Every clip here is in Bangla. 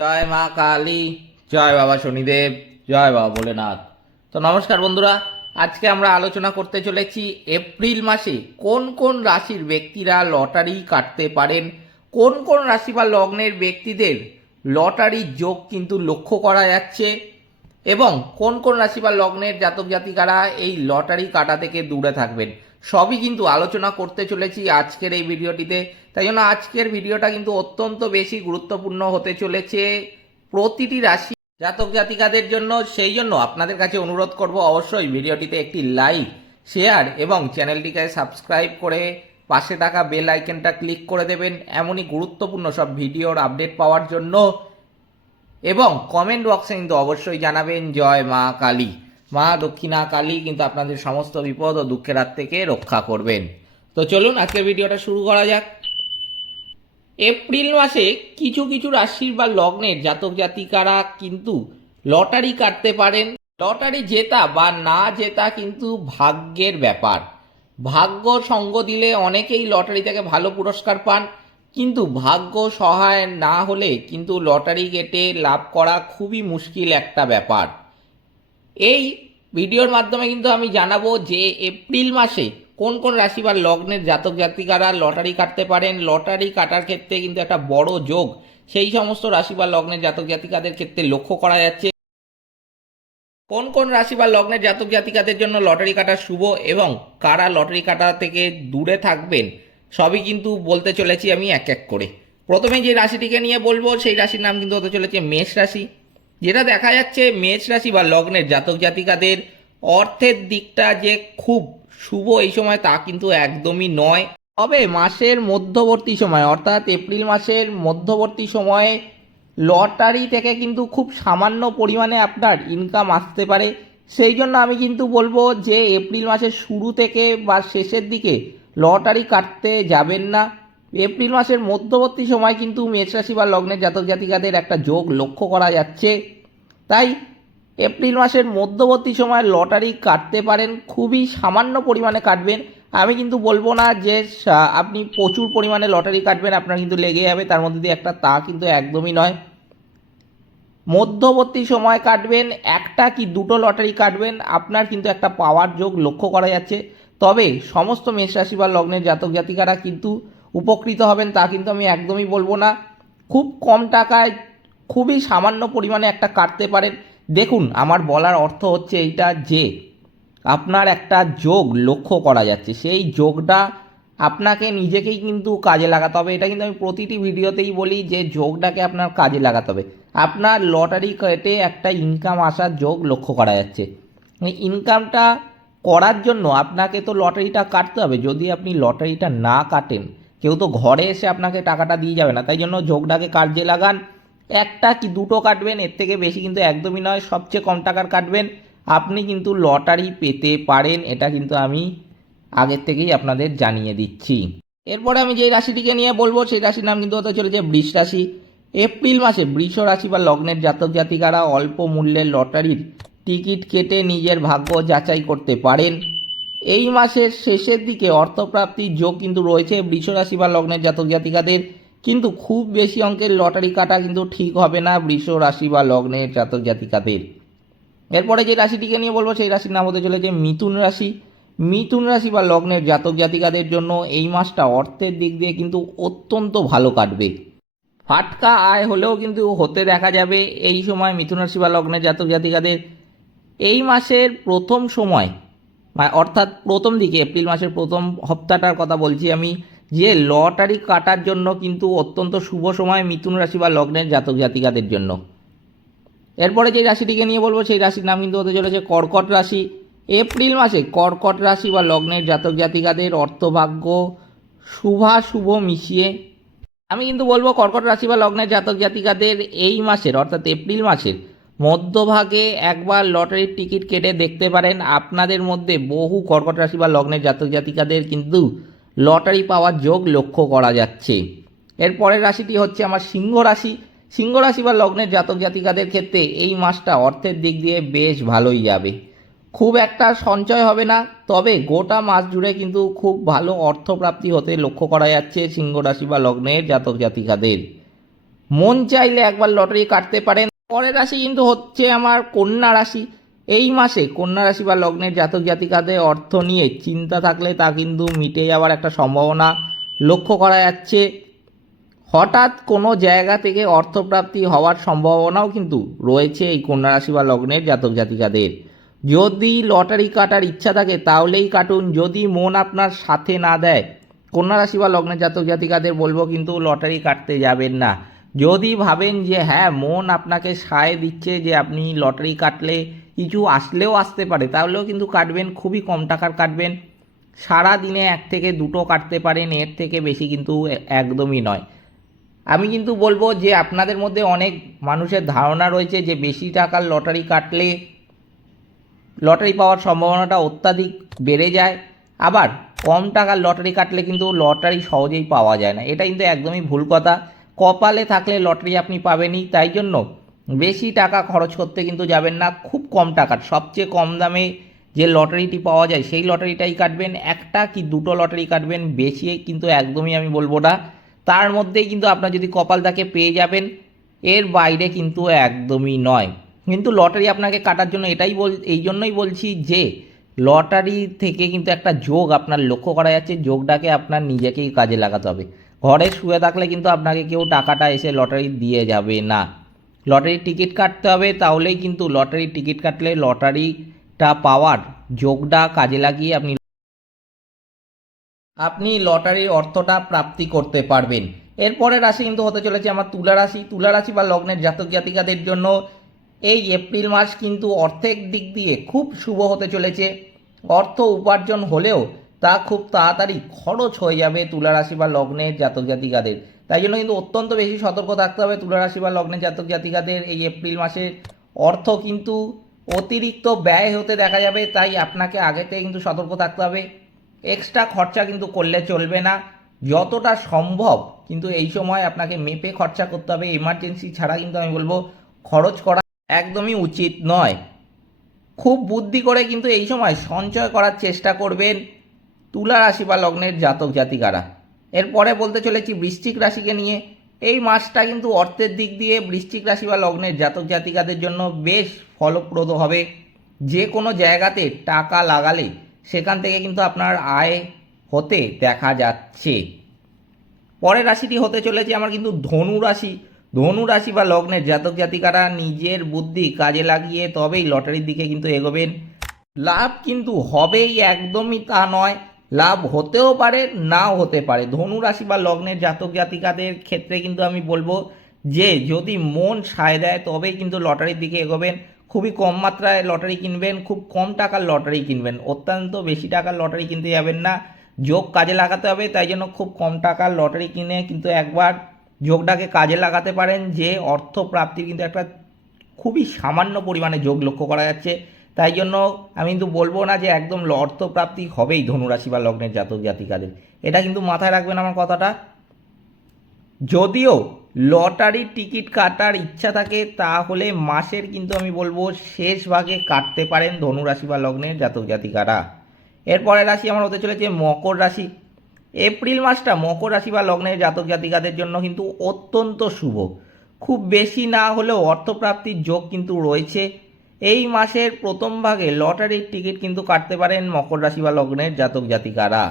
জয় মা কালী, জয় বাবা শনিদেব, জয় বাবা ভোলেনাথ। তো নমস্কার বন্ধুরা, আজকে আমরা আলোচনা করতে চলেছি এপ্রিল মাসে কোন কোন রাশির ব্যক্তিরা লটারি কাটতে পারেন, কোন কোন রাশি বা লগ্নের ব্যক্তিদের লটারির যোগ কিন্তু লক্ষ্য করা যাচ্ছে, এবং কোন কোন রাশি বা লগ্নের জাতক জাতিকারা এই লটারি কাটা থেকে দূরে থাকবেন। সবই কিন্তু আলোচনা করতে চলেছি আজকের এই ভিডিওটিতে। তাই জন্য আজকের ভিডিওটা কিন্তু অত্যন্ত বেশি গুরুত্বপূর্ণ হতে চলেছে প্রতিটি রাশি জাতক জাতিকাদের জন্য। সেই জন্য আপনাদের কাছে অনুরোধ করব অবশ্যই ভিডিওটিতে একটি লাইক, শেয়ার এবং চ্যানেলটিকে সাবস্ক্রাইব করে পাশে থাকা বেল আইকনটা ক্লিক করে দেবেন এমনই গুরুত্বপূর্ণ সব ভিডিওর আপডেট পাওয়ার জন্য। এবং কমেন্ট বক্সে কিন্তু অবশ্যই জানাবেন। জয় মা কালী। মা দক্ষিণা কালী কিন্তু আপনাদের সমস্ত বিপদ ও দুঃখের হাত থেকে রক্ষা করবেন। তো চলুন আজকের ভিডিওটা শুরু করা যাক। এপ্রিল মাসে কিছু কিছু রাশির বা লগ্নের জাতক জাতিকারা কিন্তু লটারি কাটতে পারেন। লটারি জেতা বা না জেতা কিন্তু ভাগ্যের ব্যাপার। ভাগ্য সঙ্গ দিলে অনেকেই লটারি থেকে ভালো পুরস্কার পান, কিন্তু ভাগ্য সহায় না হলে কিন্তু লটারি কেটে লাভ করা খুবই মুশকিল একটা ব্যাপার। এই ভিডিওর মাধ্যমে কিন্তু আমি জানাব যে এপ্রিল মাসে কোন কোন রাশি বা লগ্নের জাতক জাতিকারা লটারি কাটতে পারেন। লটারি কাটার ক্ষেত্রে কিন্তু একটা বড় যোগ সেই সমস্ত রাশি বা লগ্নের জাতক জাতিকাদের ক্ষেত্রে লক্ষ্য করা যাচ্ছে। কোন কোন রাশি বা লগ্নের জাতক জাতিকাদের জন্য লটারি কাটা শুভ এবং কারা লটারি কাটা থেকে দূরে থাকবেন সবই কিন্তু বলতে চলেছি আমি এক এক করে। প্রথমে যে রাশিটিকে নিয়ে বলব সেই রাশির নাম কিন্তু হতে চলেছে মেষ রাশি। যেটা দেখা যাচ্ছে মেষ রাশি বা লগ্নের জাতক জাতিকাদের অর্থের দিকটা যে খুব শুভ এই সময় তা কিন্তু একদমই নয়। তবে মাসের মধ্যবর্তী সময়, অর্থাৎ এপ্রিল মাসের মধ্যবর্তী সময়ে লটারি থেকে কিন্তু খুব সামান্য পরিমাণে আপনার ইনকাম আসতে পারে। সেই জন্য আমি কিন্তু বলব যে এপ্রিল মাসের শুরু থেকে বা শেষের দিকে লটারি কাটতে যাবেন না। এপ্রিল মাসের মধ্যবর্তী সময় কিন্তু মেষ রাশি বা লগ্নের জাতক জাতিকাদের একটা যোগ লক্ষ্য করা যাচ্ছে। তাই এপ্রিল মাসের মধ্যবর্তী সময় লটারি কাটতে পারেন, খুবই সামান্য পরিমাণে কাটবেন। আমি কিন্তু বলব না যে আপনি প্রচুর পরিমাণে লটারি কাটবেন, আপনার কিন্তু লেগে যাবে, তার মধ্যে দিয়ে একটা তা কিন্তু একদমই নয়। মধ্যবর্তী সময় কাটবেন, একটা কি দুটো লটারি কাটবেন, আপনার কিন্তু একটা পাওয়ার যোগ লক্ষ্য করা যাচ্ছে। তবে সমস্ত মেষ রাশি বা লগ্নের জাতক জাতিকারা কিন্তু উপকৃত হবেন, তা কিন্তু আমি একদমই বলব না। খুব কম টাকায় খুবই সামান্য পরিমাণে একটা কাটতে পারেন। দেখুন, আমার বলার অর্থ হচ্ছে এইটা যে, আপনার একটা যোগ লক্ষ্য করা যাচ্ছে। সেই যোগটা আপনাকে নিজেকেই কিন্তু কাজে লাগাতে হবে। এটা কিন্তু আমি প্রতিটি ভিডিওতেই বলি যে, যোগটাকে আপনার কাজে লাগাতে হবে। আপনার লটারি কেটে একটা ইনকাম আসার যোগ লক্ষ্য করা যাচ্ছে। ইনকামটা করার জন্য আপনাকে তো লটারিটা কাটতে হবে। যদি আপনি লটারিটা না কাটেন কেউ তো ঘরে এসে আপনাকে টাকাটা দিয়ে যাবে না, তাই জন্য যোগটাকে কাজে লাগান। একটা কি দুটো কাটবেন, এর থেকে বেশি কিন্তু একদমই নয়, সবচেয়ে কম টাকার কাটবেন। আপনি কিন্তু লটারি পেতে পারেন, এটা কিন্তু আমি আগের থেকেই আপনাদের জানিয়ে দিচ্ছি। এরপরে আমি যে রাশিটিকে নিয়ে বলব, সেই রাশির নাম কিন্তু হতে চলেছে বৃষ রাশি। এপ্রিল মাসে বৃষ রাশি বা লগ্নের জাতক জাতিকারা অল্প মূল্যের লটারির টিকিট কেটে নিজের ভাগ্য যাচাই করতে পারেন। এই মাসের শেষের দিকে অর্থপ্রাপ্তির যোগ কিন্তু রয়েছে বৃষ রাশি বা লগ্নের জাতক জাতিকাদের। কিন্তু খুব বেশি অঙ্কের লটারি কাটা কিন্তু ঠিক হবে না বৃষ রাশি বা লগ্নের জাতক জাতিকাদের। এরপরে যে রাশিটিকে নিয়ে বলব, সেই রাশির নাম হতে চলেছে মিথুন রাশি। মিথুন রাশি বা লগ্নের জাতক জাতিকাদের জন্য এই মাসটা অর্থের দিক দিয়ে কিন্তু অত্যন্ত ভালো কাটবে। ফাটকা আয় হলেও কিন্তু হতে দেখা যাবে এই সময় মিথুন রাশি বা লগ্নের জাতক জাতিকাদের। এই মাসের প্রথম সময় মানে অর্থাৎ প্রথম দিকে, এপ্রিল মাসের প্রথম হপ্তাটার কথা বলছি আমি, যে লটারি কাটার জন্য কিন্তু অত্যন্ত শুভ সময় মিথুন রাশি বা লগ্নের জাতক জাতিকাদের জন্য। এরপরে যে রাশিটিকে নিয়ে বলব, সেই রাশির নাম কিন্তু হতে চলেছে কর্কট রাশি। এপ্রিল মাসে কর্কট রাশি বা লগ্নের জাতক জাতিকাদের অর্থভাগ্য শুভাশুভ মিশিয়ে, আমি কিন্তু বলব কর্কট রাশি বা লগ্নের জাতক জাতিকাদের এই মাসের, অর্থাৎ এপ্রিল মাসের মধ্যভাগে একবার লটারির টিকিট কেটে দেখতে পারেন আপনাদের মধ্যে বহু কর্কট রাশি বা লগ্নের জাতক জাতিকাদের কিন্তু লটারি পাওয়ার যোগ লক্ষ্য করা যাচ্ছে। এর পরের রাশিটি হচ্ছে আমার সিংহ রাশি। সিংহ রাশি বা লগ্নের জাতক জাতিকাদের ক্ষেত্রে এই মাসটা অর্থের দিক দিয়ে বেশ ভালোই যাবে। খুব একটা সঞ্চয় হবে না, তবে গোটা মাস জুড়ে কিন্তু খুব ভালো অর্থপ্রাপ্তি হতে লক্ষ্য করা যাচ্ছে সিংহ রাশি বা লগ্নের জাতক জাতিকাদের। মন চাইলে একবার লটারি কাটতে পারেন পরের রাশি কিন্তু হচ্ছে আমার কন্যা রাশি। এই মাসে কন্যা রাশি বা লগ্নের জাতক জাতিকাদের অর্থ নিয়ে চিন্তা থাকলে তা কিন্তু মিটে যাওয়ার একটা সম্ভাবনা লক্ষ্য করা যাচ্ছে। হঠাৎ কোনো জায়গা থেকে অর্থপ্রাপ্তি হওয়ার সম্ভাবনাও কিন্তু রয়েছে এই কন্যা রাশি বা লগ্নের জাতক জাতিকাদের। যদি লটারি কাটার ইচ্ছা থাকে তাহলেই কাটুন, যদি মন আপনার সাথে না দেয়। কন্যা রাশি বা লগ্নের জাতক জাতিকাদের বলব কিন্তু লটারি কাটতে যাবেন না। যদি ভাবেন যে হ্যাঁ মন আপনাকে সায় দিচ্ছে যে, আপনি লটারি কাটলে কিছু আসলেও আসতে পারে, তাহলেও কিন্তু কাটবেন, খুবই কম টাকার কাটবেন। সারা দিনে এক থেকে দুটো কাটতে পারেন, এর থেকে বেশি কিন্তু একদমই নয়। আমি কিন্তু বলব যে, আপনাদের মধ্যে অনেক মানুষের ধারণা রয়েছে যে, বেশি টাকার লটারি কাটলে লটারি পাওয়ার সম্ভাবনাটা অত্যাধিক বেড়ে যায়। আবার কম টাকার লটারি কাটলে কিন্তু লটারি সহজেই পাওয়া যায় না। এটা কিন্তু একদমই ভুল কথা। কপালে থাকলে লটারি আপনি পাবেনই, তাই জন্য বেশি টাকা খরচ করতে কিন্তু যাবেন না, খুব কম টাকার। সবচেয়ে কম দামে যে লটারিটি পাওয়া যায়, সেই লটারিটাই কাটবেন। একটা কি দুটো লটারি কাটবেন, বেশি কিন্তু একদমই আমি বলব না। তার মধ্যেই কিন্তু আপনার যদি কপাল থাকে পেয়ে যাবেন, এর বাইরে কিন্তু একদমই নয়। কিন্তু লটারি আপনাকে কাটার জন্য এটাই বল, এই জন্যই বলছি যে, লটারি থেকে কিন্তু একটা যোগ আপনার লক্ষ্য করা যাচ্ছে, যোগটাকে আপনার নিজেকেই কাজে লাগাতে হবে। ঘরে শুয়ে থাকলে কিন্তু আপনাকে কেউ টাকাটা এসে লটারি দিয়ে যাবে না। লটারির টিকিট কাটতে হবে, তাহলেই কিন্তু লটারির টিকিট কাটলে লটারিটা পাওয়ার যোগটা কাজে লাগিয়ে আপনি আপনি লটারির অর্থটা প্রাপ্তি করতে পারবেন। এরপরে রাশি কিন্তু হতে চলেছে আমার তুলা রাশি। তুলা রাশি বা লগ্নের জাতক জাতিকাদের জন্য এই এপ্রিল মাস কিন্তু অর্থের দিক দিয়ে খুব শুভ হতে চলেছে। অর্থ উপার্জন হলেও তা খুব তাড়াতাড়ি খরচ হয়ে যাবে তুলা রাশি বা লগ্নের জাতক জাতিকাদের। তাই জন্য কিন্তু অত্যন্ত বেশি সতর্ক থাকতে হবে তুলা রাশি বা লগ্নের জাতক জাতিকাদের। এই এপ্রিল মাসে অর্থ কিন্তু অতিরিক্ত ব্যয় হতে দেখা যাবে, তাই আপনাকে আগে থেকে কিন্তু সতর্ক থাকতে হবে। এক্সট্রা খরচা কিন্তু করলে চলবে না। যতটা সম্ভব কিন্তু এই সময় আপনাকে মেপে খরচা করতে হবে। এমার্জেন্সি ছাড়া কিন্তু আমি বলব খরচ করা একদমই উচিত নয়। খুব বুদ্ধি করে কিন্তু এই সময় সঞ্চয় করার চেষ্টা করবেন। তুলা রাশি বা লগ্নের জাতক জাতিকারা। এরপরে বলতে চলেছি বৃশ্চিক রাশিকে নিয়ে। এই মাসটা কিন্তু অর্থের দিক দিয়ে বৃশ্চিক রাশি বা লগ্নের জাতক জাতিকাদের জন্য বেশ ফলপ্রদ হবে। যে কোনো জায়গাতে টাকা লাগালে সেখান থেকে কিন্তু আপনার আয় হতে দেখা যাচ্ছে। পরের রাশিটি হতে চলেছে আমার কিন্তু ধনু রাশি। ধনু রাশি বা লগ্নের জাতক জাতিকারা নিজের বুদ্ধি কাজে লাগিয়ে তবেই লটারির দিকে কিন্তু এগোবেন। লাভ কিন্তু হবেই, একদমই তা নয়। লাভ হতেও পারে, নাও হতে পারে। ধনু রাশি বা লগ্নের জাতক জাতিকাদের ক্ষেত্রে কিন্তু আমি বলব যে, যদি মন সায় দেয়, তবেই কিন্তু লটারির দিকে এগোবেন। খুবই কম মাত্রায় লটারি কিনবেন, খুব কম টাকার লটারি কিনবেন। অত্যন্ত বেশি টাকার লটারি কিনতে যাবেন না। যোগ কাজে লাগাতে হবে, তাই জন্য খুব কম টাকার লটারি কিনে কিন্তু একবার যোগটাকে কাজে লাগাতে পারেন, যে অর্থ প্রাপ্তির কিন্তু একটা খুবই সামান্য পরিমাণে যোগ লক্ষ্য করা যাচ্ছে। তাই জন্য আমি কিন্তু বলব না যে একদম অর্থপ্রাপ্তি হবেই ধনুরাশি বা লগ্নের জাতক জাতিকাদের। এটা কিন্তু মাথায় রাখবেন আমার কথাটা। যদিও লটারির টিকিট কাটার ইচ্ছা থাকে, তাহলে মাসের কিন্তু আমি বলব শেষ ভাগে কাটতে পারেন ধনুরাশি বা লগ্নের জাতক জাতিকারা। এরপরে রাশি আমার হতে চলেছে মকর রাশি। এপ্রিল মাসটা মকর রাশি বা লগ্নের জাতক জাতিকাদের জন্য কিন্তু অত্যন্ত শুভ। খুব বেশি না হলেও অর্থপ্রাপ্তির যোগ কিন্তু রয়েছে। এই মাসের প্রথম ভাগে লটারির টিকিট কিন্তু কাটতে পারেন মকর রাশি বা লগ্নের জাতক জাতিকারা।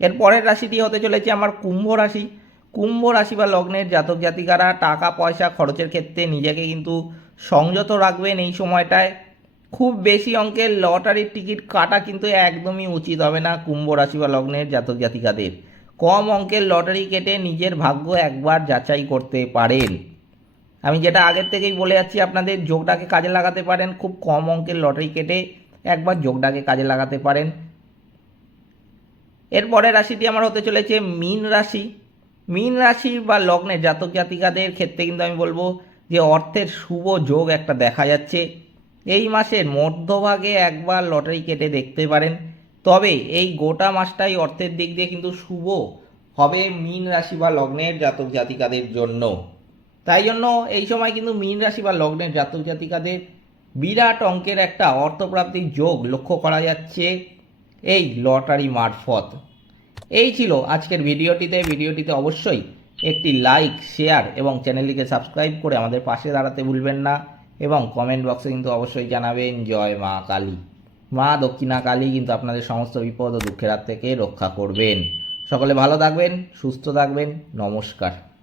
এর পরের রাশিটি হতে চলেছে আমার কুম্ভ রাশি। কুম্ভ রাশি বা লগ্নের জাতক জাতিকারা টাকা, পয়সা, খরচের ক্ষেত্রে নিজেকে কিন্তু সংযত রাখবেন এই সময়টায়। খুব বেশি অঙ্কের লটারির টিকিট কাটা কিন্তু একদমই উচিত হবে না কুম্ভ রাশি বা লগ্নের জাতক জাতিকাদের। কম অঙ্কের লটারি কেটে নিজের ভাগ্য একবার যাচাই করতে পারেন। আমি যেটা আগের থেকেই বলে যাচ্ছি, আপনাদের যোগটাকে কাজে লাগাতে পারেন, খুব কম অঙ্কের লটারি কেটে একবার যোগটাকে কাজে লাগাতে পারেন। এরপরে রাশিটি আমার হতে চলেছে মীন রাশি। মীন রাশি বা লগ্নের জাতক জাতিকাদের ক্ষেত্রে কিন্তু আমি বলব যে, অর্থের শুভ যোগ একটা দেখা যাচ্ছে। এই মাসের মধ্যভাগে একবার লটারি কেটে দেখতে পারেন। তবে এই গোটা মাসটাই অর্থের দিক দিয়ে কিন্তু শুভ হবে মীন রাশি বা লগ্নের জাতক জাতিকাদের জন্য। তাই জন্য এই সময় কিন্তু মীন রাশি বা লগ্নের জাতক জাতিকাদের বিরাট অঙ্কের একটা অর্থপ্রাপ্তির যোগ লক্ষ্য করা যাচ্ছে এই লটারি মারফত। এই ছিল আজকের ভিডিওটিতে। ভিডিওটিতে অবশ্যই একটি লাইক, শেয়ার এবং চ্যানেলটিকে সাবস্ক্রাইব করে আমাদের পাশে দাঁড়াতে ভুলবেন না এবং কমেন্ট বক্সে কিন্তু অবশ্যই জানাবেন, জয় মা কালী। মা দক্ষিণা কালী কিন্তু আপনাদের সমস্ত বিপদ ও দুঃখের হাত থেকে রক্ষা করবেন। সকলে ভালো থাকবেন, সুস্থ থাকবেন। নমস্কার।